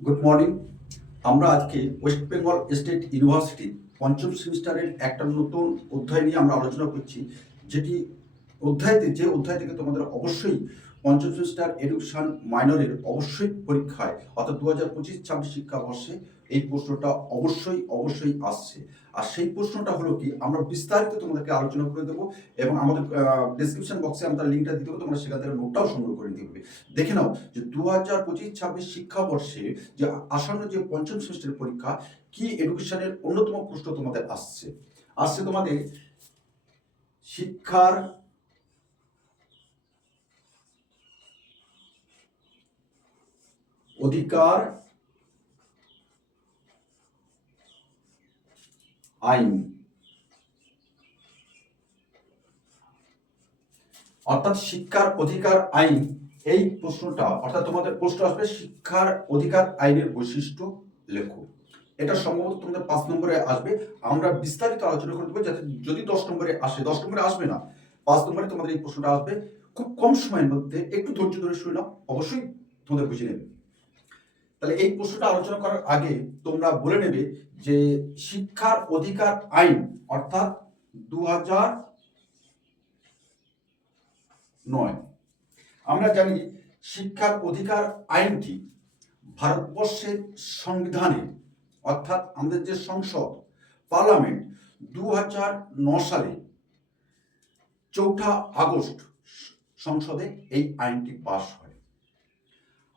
Good morning. আমরা আজকে West Bengal state ইউনিভার্সিটির পঞ্চম সেমিস্টারের একটা নতুন অধ্যায় নিয়ে আমরা আলোচনা করছি, যেটি অধ্যায় থেকে তোমাদের অবশ্যই পঞ্চম সেমিস্টার এডুকেশন মাইনরের অবশ্যই পরীক্ষায় অর্থাৎ 2025-26 শিক্ষাবর্ষে এই প্রশ্নটা অবশ্যই আসছে। আর সেই প্রশ্নটা হলো কি, আমরা বিস্তারিত তোমাদেরকে আলোচনা করে দেবো এবং আমাদের ডিসক্রিপশন বক্সে আমরা লিঙ্কটা দিয়ে দেবো, তোমরা সেখান থেকে নোটটাও সংগ্রহ করে নিতে হবে। দেখে নাও যে 2025-26 শিক্ষাবর্ষে যে আসন্ন যে পঞ্চম সেমিস্টারের পরীক্ষা, কি এডুকেশনের অন্যতম প্রশ্ন তোমাদের আসছে তোমাদের শিক্ষার অধিকার আইন, অর্থাৎ শিক্ষার অধিকার আইন। এই প্রশ্নটা অর্থাৎ তোমাদের প্রশ্ন আসবে শিক্ষার অধিকার আইনের বৈশিষ্ট্য লেখো। এটা সম্ভবত তোমাদের 5 নম্বরে আসবে। আমরা বিস্তারিত আলোচনা করে দেবো, যাতে যদি 10 নম্বরে আসে, 10 নম্বরে আসবে না, 5 নম্বরে তোমাদের এই প্রশ্নটা আসবে। খুব কম সময়ের মধ্যে একটু ধৈর্য ধরে শুনে নাও, অবশ্যই তোমাদের বুঝে নেবে। তাহলে এই প্রশ্নটা আলোচনা করার আগে তোমরা বলে নেবে যে শিক্ষার অধিকার আইন অর্থাৎ 2009, আমরা জানি শিক্ষার অধিকার আইনটি ভারতবর্ষের সংবিধানে অর্থাৎ আমাদের যে সংসদ পার্লামেন্ট 2009 সালে 4 আগস্ট সংসদে এই আইনটি পাশ হয়।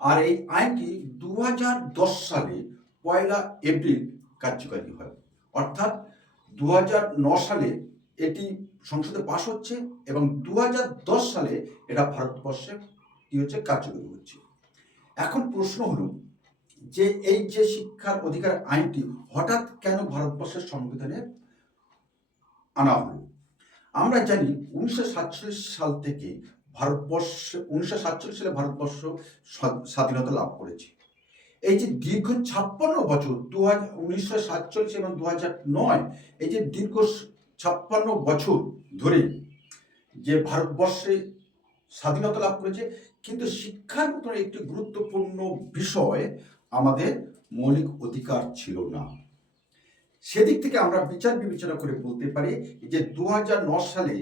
আর এই আইনটি 2010 সালে 1 এপ্রিল কার্যকারী হয়। অর্থাৎ 2009 সালে এটি সংসদে পাশ হচ্ছে এবং 2010 সালে এটা ভারতবর্ষে কি হচ্ছে, কার্যকরী হচ্ছে। এখন প্রশ্ন হলো যে এই যে শিক্ষার অধিকার আইনটি হঠাৎ কেন ভারতবর্ষের সংবিধানে আনা হলো? আমরা জানি 1947 সাল থেকে ভারতবর্ষে 1947 সালে ভারতবর্ষ স্বাধীনতা লাভ করেছে। এই যে দীর্ঘ 56 বছর 1947 এবং 2009, এই যে দীর্ঘ 56 বছর ধরে যে ভারতবর্ষে স্বাধীনতা লাভ করেছে, কিন্তু শিক্ষার মতন একটি গুরুত্বপূর্ণ বিষয় আমাদের মৌলিক অধিকার ছিল না। সেদিক থেকে আমরা বিচার বিবেচনা করে বলতে পারি যে 2009 সালে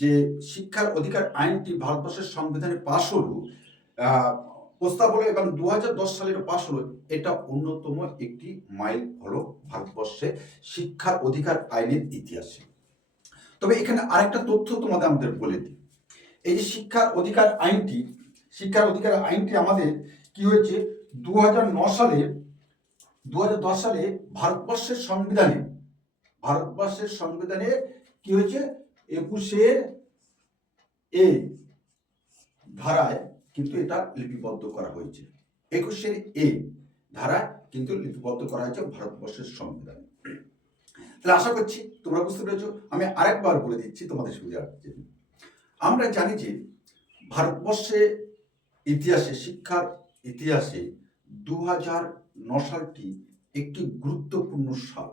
যে শিক্ষার অধিকার আইনটি ভারতবর্ষের সংবিধানে পাশ হলো, প্রস্তাব হলো এবং 2010 সালের পাশ হলো, এটা অন্যতম একটি মাইল হলো ভারতবর্ষে শিক্ষার অধিকার আইনের ইতিহাসে। তবে এখানে আরেকটা তথ্য তোমাদের আমাদের বলে দিই, এই যে শিক্ষার অধিকার আইনটি আমাদের কি হয়েছে 2009 সালে 2010 সালে ভারতবর্ষের সংবিধানে কি হয়েছে, 21 ধারায় কিন্তু এটা লিপিবদ্ধ করা হয়েছে। 21 ধারায় কিন্তু লিপিবদ্ধ করা হয়েছে ভারতবর্ষের সংবিধানে। তাহলে আশা করছি তোমরা বুঝতে পেরেছো। আমি আরেকবার বলে দিচ্ছি তোমাদের সুবিধার জন্য। আমরা জানি যে ভারতবর্ষে শিক্ষার ইতিহাসে 2009 সালটি একটি গুরুত্বপূর্ণ সাল।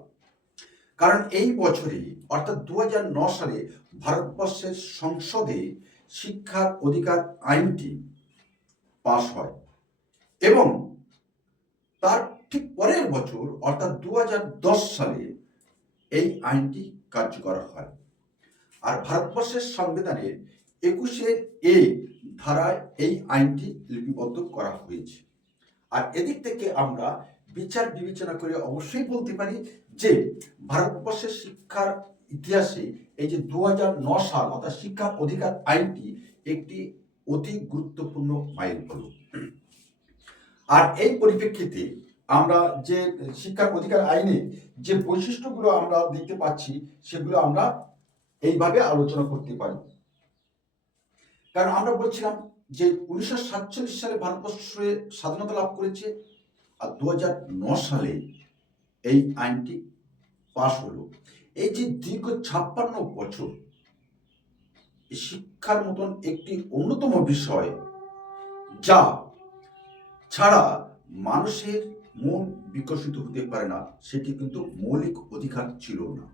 কারণ এই বছরে অর্থাৎ 2009 সালে ভারতবর্ষের সংসদে শিক্ষার অধিকার আইনটি পাশ হয় এবং তার ঠিক পরের বছর অর্থাৎ 2010 সালে এই আইনটি কার্যকর হয়। আর ভারতবর্ষের সংবিধানের 21 ধারায় এই আইনটি লিপিবদ্ধ করা হয়েছে। আর এদিক থেকে আমরা বিচার বিবেচনা করে অবশ্যই বলতে পারি যে ভারতবর্ষের শিক্ষার ইতিহাসে এই যে 2009 সাল অর্থাৎ শিক্ষার অধিকার আইনটি একটি অতি গুরুত্বপূর্ণ মাইলফলক। আর এই পরিপ্রেক্ষিতে আমরা যে শিক্ষার অধিকার আইনের যে বৈশিষ্ট্যগুলো আমরা দেখতে পাচ্ছি, সেগুলো আমরা এইভাবে আলোচনা করতে পারি। কারণ আমরা বলছিলাম যে 1947 সালে ভারতবর্ষে স্বাধীনতা লাভ করেছে আর 2009 সালে এই আইনটি পাশ হলো। এই যে দীর্ঘ 56 বছর শিক্ষার মতন একটি অন্যতম বিষয় যা ছাড়া মানুষের মন বিকশিত হতে পারে না, সেটি কিন্তু মৌলিক অধিকার ছিল না।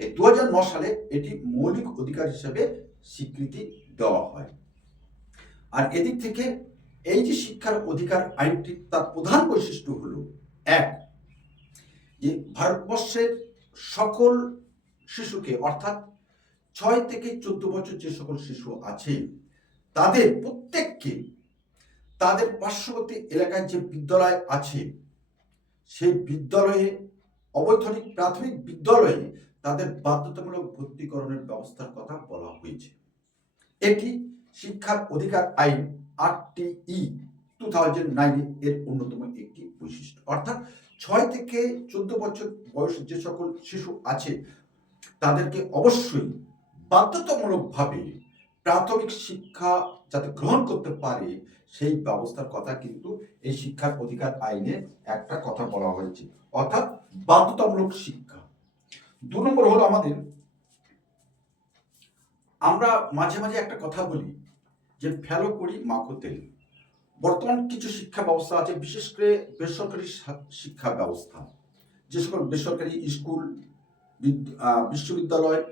এই 2009 সালে এটি মৌলিক অধিকার হিসেবে স্বীকৃতি দেওয়া হয়। আর এদিক থেকে এই যে শিক্ষার অধিকার আইনটি, তার প্রধান বৈশিষ্ট্য হলো এক, যে ভারতবর্ষের সকল শিশুকে, অর্থাৎ 6 থেকে 14 বছর যে সকল শিশু আছে তাদের প্রত্যেককে তাদের পার্শ্ববর্তী এলাকায় যে বিদ্যালয় আছে সেই বিদ্যালয়ে, অবৈতনিক প্রাথমিক বিদ্যালয়ে তাদের বাধ্যতামূলক ভর্তিকরণের ব্যবস্থার কথা বলা হয়েছে। এটি শিক্ষার অধিকার আইন RTE 2009 এর অন্যতম একটি বৈশিষ্ট্য। অর্থাৎ 6 থেকে 14 বছর বয়সের যে সকল শিশু আছে তাদেরকে অবশ্যই বাধ্যতামূলকভাবে প্রাথমিক শিক্ষা যাতে গ্রহণ করতে পারে সেই ব্যবস্থার কথা কিন্তু এই শিক্ষার অধিকার আইনে একটা কথা বলা হয়েছে, অর্থাৎ বাধ্যতামূলক শিক্ষা। 2 নম্বর হলো আমাদের, আমরা মাঝে মাঝে একটা কথা বলি যে ফেলো করি মাখো তেল। বর্তমান কিছু শিক্ষা ব্যবস্থা আছে, বিশেষ করে বেসরকারি শিক্ষা ব্যবস্থা, যে সকল বেসরকারি স্কুল, বিশ্ববিদ্যালয়,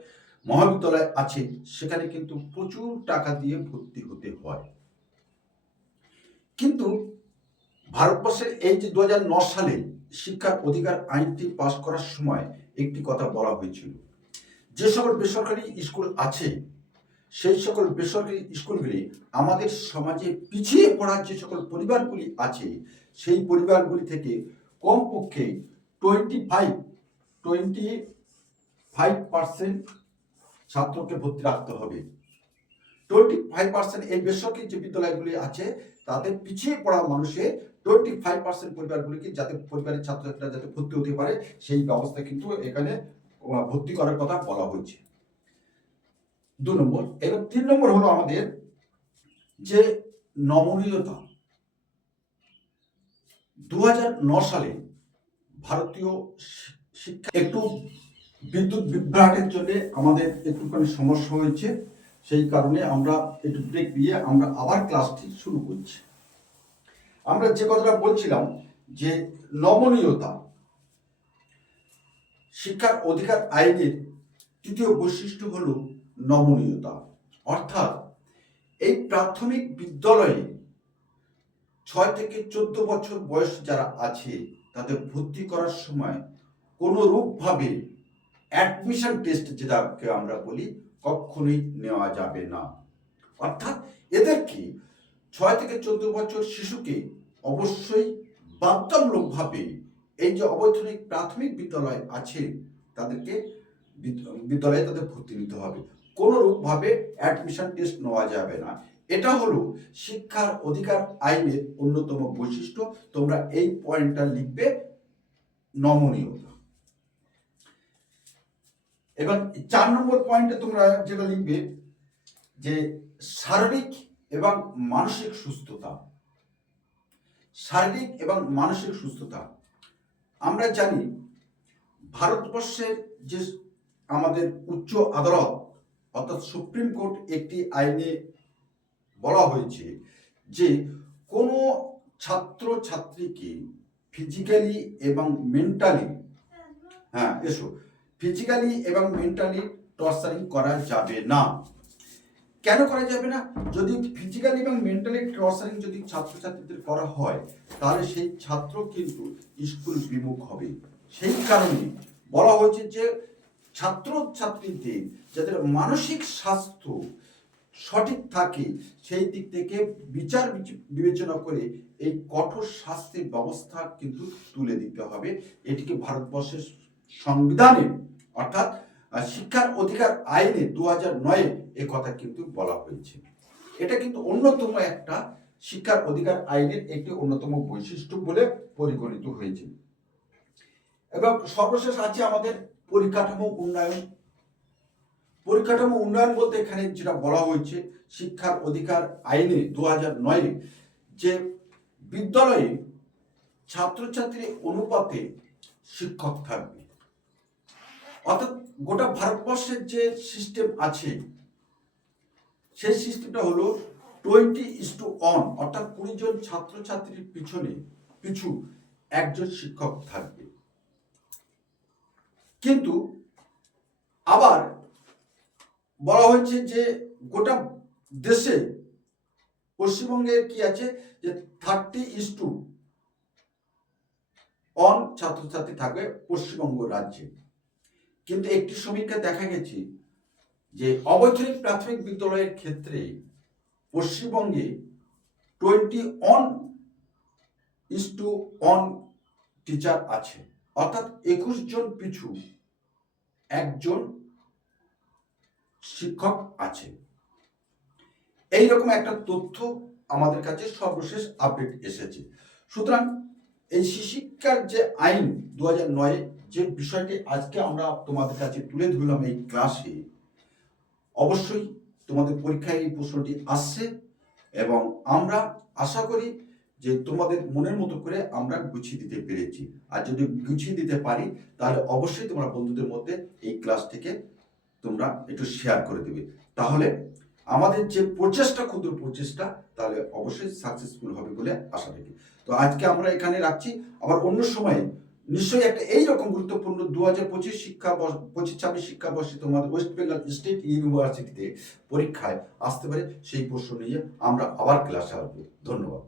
মহাবিদ্যালয় আছে, সেখানে কিন্তু প্রচুর টাকা দিয়ে ভর্তি হতে হয়। কিন্তু ভারতবর্ষের এই যে 2009 সালে শিক্ষার অধিকার আইনটি পাশ করার সময় একটি কথা বলা হয়েছিল, যে সকল বেসরকারি স্কুল আছে সেই সকল বেসরকারি স্কুলগুলি আমাদের সমাজে পিছিয়ে পড়া যে সকল পরিবারগুলি আছে সেই পরিবারগুলি থেকে কমপক্ষে 25% ছাত্রকে ভর্তি রাখতে হবে। 25% এই বেসরকারি যে বিদ্যালয়গুলি আছে তাদের পিছিয়ে পড়া মানুষের 25% পরিবারগুলিকে, যাতে পরিবারের ছাত্রছাত্রীরা যাতে ভর্তি হতে পারে সেই ব্যবস্থা কিন্তু এখানে ভর্তি করার কথা বলা হয়েছে। 2 নম্বর। এবার 3 নম্বর হলো আমাদের যে নমনীয়তা। 2009 সালে ভারতীয় শিক্ষা একটু বিদ্যুৎ বিভ্রাটের জন্য আমাদের একটুখানি সমস্যা হয়েছে, সেই কারণে আমরা একটু ব্রেক দিয়ে আমরা আবার ক্লাসটি শুরু করছি। আমরা যে কথাটা বলছিলাম যে নমনীয়তা, শিক্ষার অধিকার আইনের তৃতীয় বৈশিষ্ট্য হলো নমনীয়তা। অর্থাৎ এই প্রাথমিক বিদ্যালয়ে 6 থেকে 14 বছর বয়স যারা আছে তাদের ভর্তি করার সময় কোনো রূপভাবে অ্যাডমিশন টেস্ট, যেটাকে আমরা বলি, কখনোই নেওয়া যাবে না। অর্থাৎ এদেরকে 6 থেকে 14 বছর শিশুকে অবশ্যই বাধ্যতামূলকভাবে এই যে অবৈতনিক প্রাথমিক বিদ্যালয় আছে তাদেরকে বিদ্যালয়ে তাদের ভর্তি নিতে হবে, কোনোরূপভাবে অ্যাডমিশন টেস্ট নেওয়া যাবে না। এটা হলো শিক্ষার অধিকার আইনের অন্যতম বৈশিষ্ট্য। তোমরা এই পয়েন্টটা লিখবে, নমনীয়তা। এবার 4 নম্বর পয়েন্টে তোমরা যেটা লিখবে যে শারীরিক এবং মানসিক সুস্থতা। শারীরিক এবং মানসিক সুস্থতা, আমরা জানি ভারতবর্ষের যে আমাদের উচ্চ আদালত অর্থাৎ সুপ্রিম কোর্ট একটি আইনে বলা হয়েছে যে কোনো ছাত্র ছাত্রীকে ফিজিক্যালি এবং মেন্টালি ফিজিক্যালি এবং মেন্টালি টর্চারিং করা যাবে না। কেন করা যাবে না? যদি ফিজিক্যালি এবং মেন্টালি টর্চারিং যদি ছাত্রছাত্রীদের করা হয় তাহলে সেই ছাত্র কিন্তু স্কুল বিমুখ হবে। সেই কারণে বলা হয়েছে যে ছাত্রছাত্রীদের যাদের মানসিক স্বাস্থ্য সঠিক থাকে সেই দিক থেকে বিচার বিবেচনা করে এই কঠোর শাস্তির ব্যবস্থা কিন্তু তুলে দিতে হবে। এটিকে ভারতবর্ষের সংবিধানে অর্থাৎ শিক্ষার অধিকার আইনে 2009 এ কথা কিন্তু বলা হয়েছে। এটা কিন্তু অন্যতম একটা শিক্ষার অধিকার আইনের একটি অন্যতম বৈশিষ্ট্য বলে পরিগণিত হয়েছে। এবং সর্বশেষ আছে আমাদের পরিকাঠামো উন্নয়ন। পরিকাঠামো উন্নয়ন বলতে এখানে যেটা বলা হয়েছে শিক্ষার অধিকার আইনে 2009 যে বিদ্যালয়ে ছাত্রছাত্রী অনুপাতে শিক্ষক থাকবে। অর্থাৎ গোটা ভারতবর্ষের যে সিস্টেম আছে সেই সিস্টেমটা হলো 20:1, অর্থাৎ 20 জন ছাত্রছাত্রীর পিছু একজন শিক্ষক থাকবে। কিন্তু আবার বলা হয়েছে যে গোটা দেশে পশ্চিমবঙ্গে কি আছে যে 30:1 ছাত্রছাত্রী থাকবে পশ্চিমবঙ্গ রাজ্যে। কিন্তু একটি সমীক্ষা দেখা গেছে যে অবৈতনিক প্রাথমিক বিদ্যালয়ের ক্ষেত্রে পশ্চিমবঙ্গে 21:1 টিচার আছে, অর্থাৎ 21 জন পিছু একজন শিক্ষক আছে। এইরকম একটা তথ্য আমাদের কাছে সর্বশেষ আপডেট এসেছে। সুতরাং এই শিক্ষার যে আইন 2009 যে বিষয়টি আজকে আমরা তোমাদের কাছে তুলে ধরলাম এই ক্লাসে, অবশ্যই তোমাদের পরীক্ষায় এই প্রশ্নটি আসছে এবং আমরা আশা করি যে তোমাদের মনের মতো করে আমরা গুছিয়ে দিতে পেরেছি। আর যদি গুছিয়ে দিতে পারি তাহলে অবশ্যই তোমরা বন্ধুদের মধ্যে এই ক্লাসটিকে তোমরা একটু শেয়ার করে দেবে। তাহলে আমাদের যে প্রচেষ্টা, ক্ষুদ্র প্রচেষ্টা, তাহলে অবশ্যই সাকসেসফুল হবে বলে আশা রাখি। তো আজকে আমরা এখানে রাখছি, আবার অন্য সময় নিশ্চয়ই একটা এইরকম গুরুত্বপূর্ণ 2025 26 শিক্ষাবর্ষে তোমাদের ওয়েস্ট বেঙ্গল স্টেট ইউনিভার্সিটিতে পরীক্ষায় আসতে পারে সেই প্রশ্ন নিয়ে আমরা আবার ক্লাসে আসবো। ধন্যবাদ।